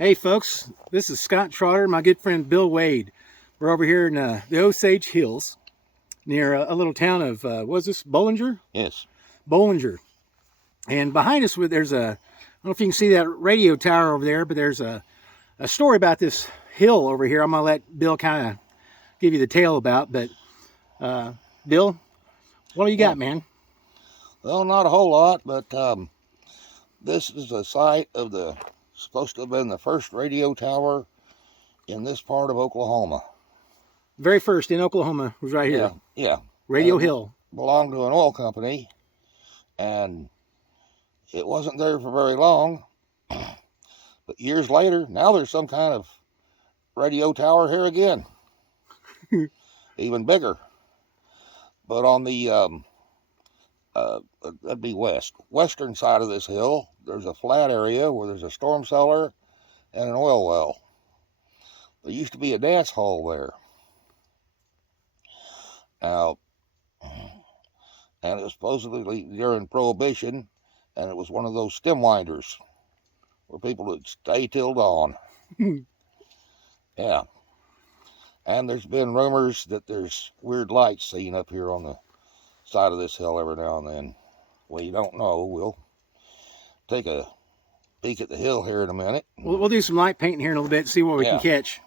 Hey folks, this is Scott Trotter, my good friend Bill Wade. We're over here in the Osage Hills near a little town of, what's this, Boulanger? Yes. Boulanger. And behind us, there's I don't know if you can see that radio tower over there, but there's a story about this hill over here. I'm going to let Bill kind of give you the tale about, but Bill, what do you got, man? Well, not a whole lot, but this is the site of supposed to have been the first radio tower in this part of Oklahoma. Very first in Oklahoma was right here. Yeah. Radio Hill. Belonged to an oil company, and it wasn't there for very long. But years later, now there's some kind of radio tower here again. Even bigger. But on the that'd be western side of this hill, there's a flat area where there's a storm cellar and an oil well. There used to be a dance hall there. Now, and it was supposedly during Prohibition, and it was one of those stem winders where people would stay till dawn. Yeah. And there's been rumors that there's weird lights seen up here on the side of this hill every now and then. We don't know. We'll take a peek at the hill here in a minute. We'll do some light painting here in a little bit and see what we can catch.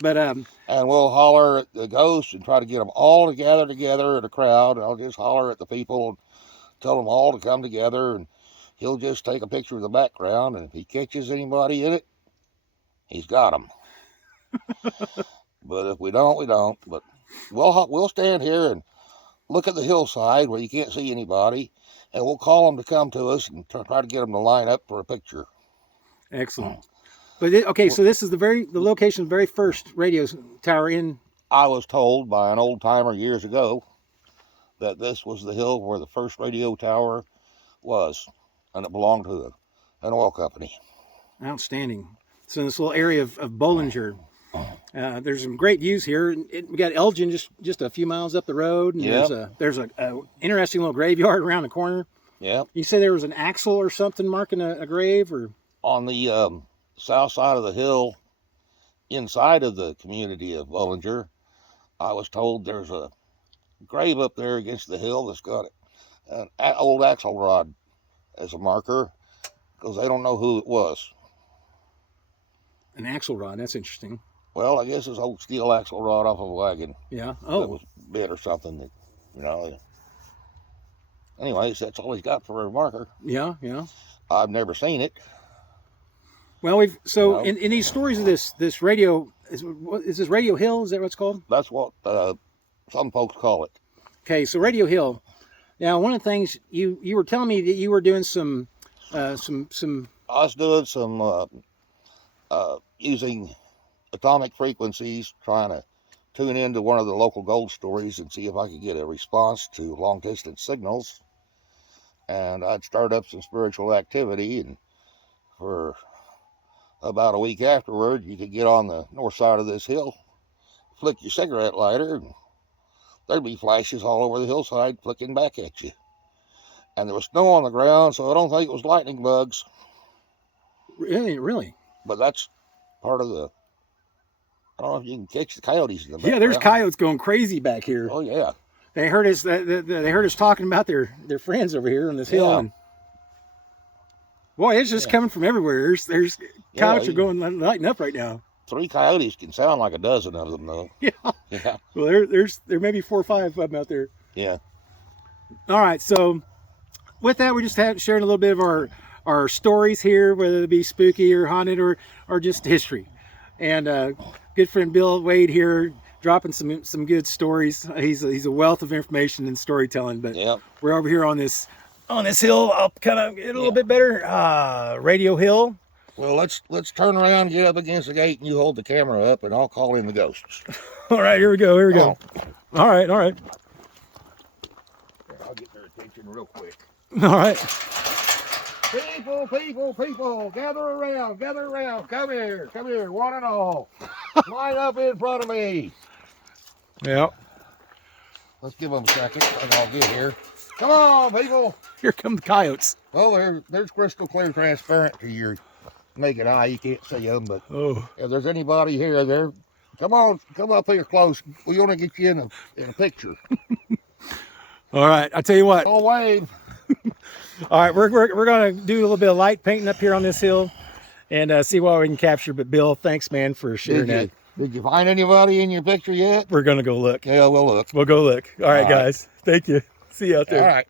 But and we'll holler at the ghosts and try to get them all together in a crowd. I'll just holler at the people and tell them all to come together, and he'll just take a picture of the background, and if he catches anybody in it, he's got them. But if we don't, we don't. But we'll stand here and look at the hillside where you can't see anybody, and we'll call them to come to us and try to get them to line up for a picture. Excellent. But so this is the location of the very first radio tower in. I was told by an old timer years ago that this was the hill where the first radio tower was, and it belonged to an oil company. Outstanding. So in this little area of Boulanger, there's some great views here. We got Elgin just a few miles up the road, and there's a interesting little graveyard around the corner. Yeah. You say there was an axle or something marking a grave, or on the south side of the hill, inside of the community of Boulanger, I was told there's a grave up there against the hill that's got an old axle rod as a marker, because they don't know who it was. An axle rod, that's interesting. Well, I guess it's an old steel axle rod off of a wagon. Yeah. Oh. That was bit or something that, Anyways, that's all he's got for a marker. Yeah. I've never seen it. Well, in these stories of this radio, is this Radio Hill? Is that what it's called? That's what some folks call it. Okay, so Radio Hill. Now, one of the things you were telling me that you were doing some. I was doing some using atomic frequencies, trying to tune into one of the local gold stories and see if I could get a response to long distance signals. And I'd start up some spiritual activity, and for about a week afterward, you could get on the north side of this hill, flick your cigarette lighter, and there'd be flashes all over the hillside flicking back at you. And there was snow on the ground, so I don't think it was lightning bugs. Really? But that's part of the, I don't know if you can catch the coyotes in the background. Yeah, there's coyotes going crazy back here. Oh, yeah. They heard us. They heard us talking about their friends over here on this hill. Yeah. And boy, it's just coming from everywhere. There's coyotes are going lighting up right now. 3 coyotes can sound like a dozen of them, though. Yeah. Well, there may be 4 or 5 of them out there. Yeah. All right. So with that, we're just sharing a little bit of our stories here, whether it be spooky or haunted or just history. And good friend Bill Wade here, dropping some good stories. He's a wealth of information and storytelling. But we're over here on this hill. I'll kind of get a little bit better. Radio Hill. Well, let's turn around, get up against the gate, and you hold the camera up, and I'll call in the ghosts. All right, here we go. All right. I'll get their attention real quick. All right. People, gather around. Come here, one and all. Line up in front of me. Yeah. Let's give them a second, and I'll get here. Come on, people. Here come the coyotes. Well, there's crystal clear transparent to your naked eye, you can't see them, but Oh, if there's anybody here, there, come on, come up here close. We want to get you in a picture. all right. I'll tell you what. Oh, wave. All right, we're gonna do a little bit of light painting up here on this hill, and see what we can capture. But Bill, thanks, man, for sharing that. Did you find anybody in your picture yet? We're gonna go look. Yeah, we'll look. We'll go look. All right, All right. guys. Thank you. See you out there. All right.